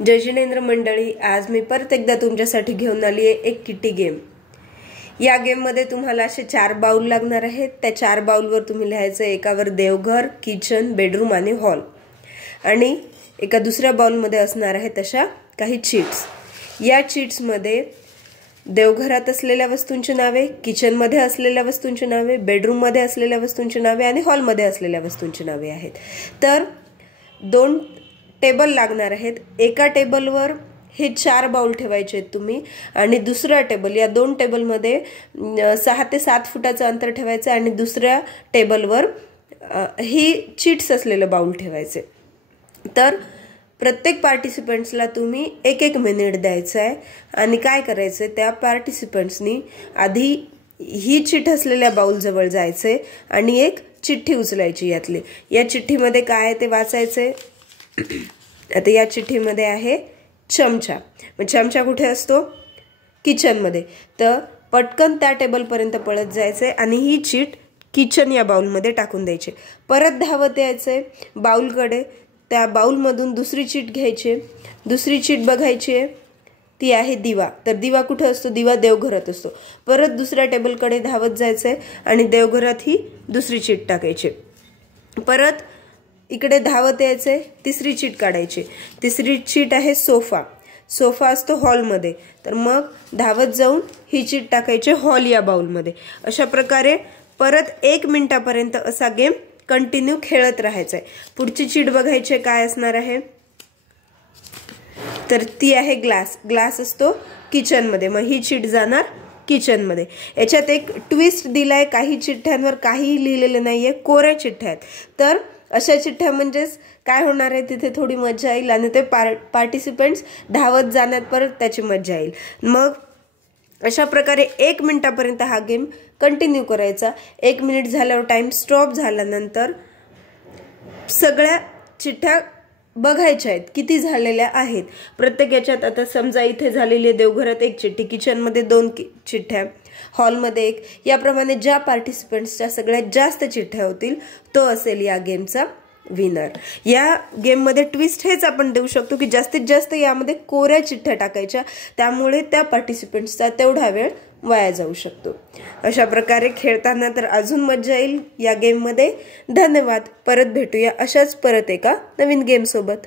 जय जिनेंद्र मंडळी, आज मी परत एकदा तुमच्यासाठी घेऊन आली आहे एक किटी गेम। या गेम मध्ये तुम्हाला असे 4 बाउल लागणार आहेत। त्या 4 बाउलवर तुम्ही लिहायचं, एकावर देवघर, किचन, बेडरूम आणि हॉल, आणि एका दुसऱ्या बाउल मध्ये असणार आहेत अशा काही चीट्स। या चीट्स मध्ये देवघरात असलेल्या वस्तूंची नावे, किचन मध्ये असलेल्या वस्तूंची नावे, बेडरूम मध्ये असलेल्या वस्तूंची नावे आणि हॉल मध्ये असलेल्या वस्तूंची नावे आहेत। तर 2 टेबल लागणार आहेत। एका टेबलवर हे 4 बाउल ठेवायचे आहेत तुम्ही, आणि दुसरा टेबल, या 2 टेबल मध्ये 6 ते 7 फुटाचं अंतर ठेवायचं आणि दुसऱ्या टेबलवर ही चीट्स असलेलं बाउल ठेवायचे। तर प्रत्येक पार्टिसिपंट्सला तुम्ही 1-1 मिनिट द्यायचा आहे, आणि काय करायचं, त्या पार्टिसिपंट्सनी आधी ही चिठ्ठ असलेल्या बाउल जवळ जायचे आणि एक चिठ्ठी उचलायची यातली। या चिठ्ठीमध्ये काय आहे ते वाचायचे। आता या चिठ्ठीमध्ये आहे चमचा, मग चमचा कुठे असतो? किचन मध्ये। तर पटकन त्या टेबल पर्यंत पळत जायचे आणि ही चीट किचन या बाउल मध्ये टाकून द्यायची। परत धावत यायचे बाउलकडे, त्या बाउल मधून दुसरी चीट घ्यायची, दुसरी चीट बघायची आहे, ती आहे दिवा। तर दिवा कुठे असतो? दिवा देवघरात असतो। परत दुसऱ्या टेबलकडे धावत जायचंय आणि देवघरात ही दुसरी चीट टाकायची। परत इकडे धावत यायचे, तिसरी चीट काढायची। तिसरी चीट आहे सोफा, सोफा असतो हॉल मध्ये। तर मग धावत जाऊन ही चीट टाकायची हॉल या बाउल मध्ये। अशा प्रकारे परत 1 मिनिटापर्यंत असा गेम कंटिन्यू खेळत राहायचा आहे। पुढची चीट बघायची काय असणार आहे, तर ती आहे ग्लास। ग्लास असतो किचन मध्ये, मग ही चीट जाणार किचन मध्ये। याच्यात एक ट्विस्ट दिलाय, काही चिठ्ठ्यांवर काही लिहिलेले नाहीये, कोऱ्या चिठ्ठ्या आहेत। तर अशा चिठ्ठ्या म्हणजेच काय होणार आहे, तिथे थोडी मजा येईल आणि ते पार्टिसिपंट्स धावत जाण्यात परत त्याची मजा येईल। मग अशा प्रकारे 1 मिनिटापर्यंत हा गेम कंटिन्यू करायचा। 1 मिनिट झाल्यावर टाइम स्टॉप झाल्यानंतर सगळ्या चिठ्ठ्या बघायच्या आहेत किती झालेल्या आहेत। प्रत्येक याच्यात आता समजा इथे झालेली देवघरात 1 चिठ्ठी, किचन मध्ये 2 चिठ्ठ्या, हॉल मध्ये 1, याप्रमाणे ज्या पार्टिसिपंट्सच्या सगळ्यात जास्त चिठ्ठ्या होतील तो असेल या गेमचा विनर। या गेम मध्ये ट्विस्ट हेच आपण देऊ शकतो की जास्तीत जास्त यामध्ये कोऱ्या चिठ्ठ्या टाकायच्या, त्यामुळे त्या पार्टिसिपंट्सचा तेवढा वेळ वाया जाऊ शकतो। अशा प्रकारे खेळताना तर अजून मजा येईल या गेम मध्ये। धन्यवाद, परत भेटूया अशाच परत एका नवीन गेम सोबत।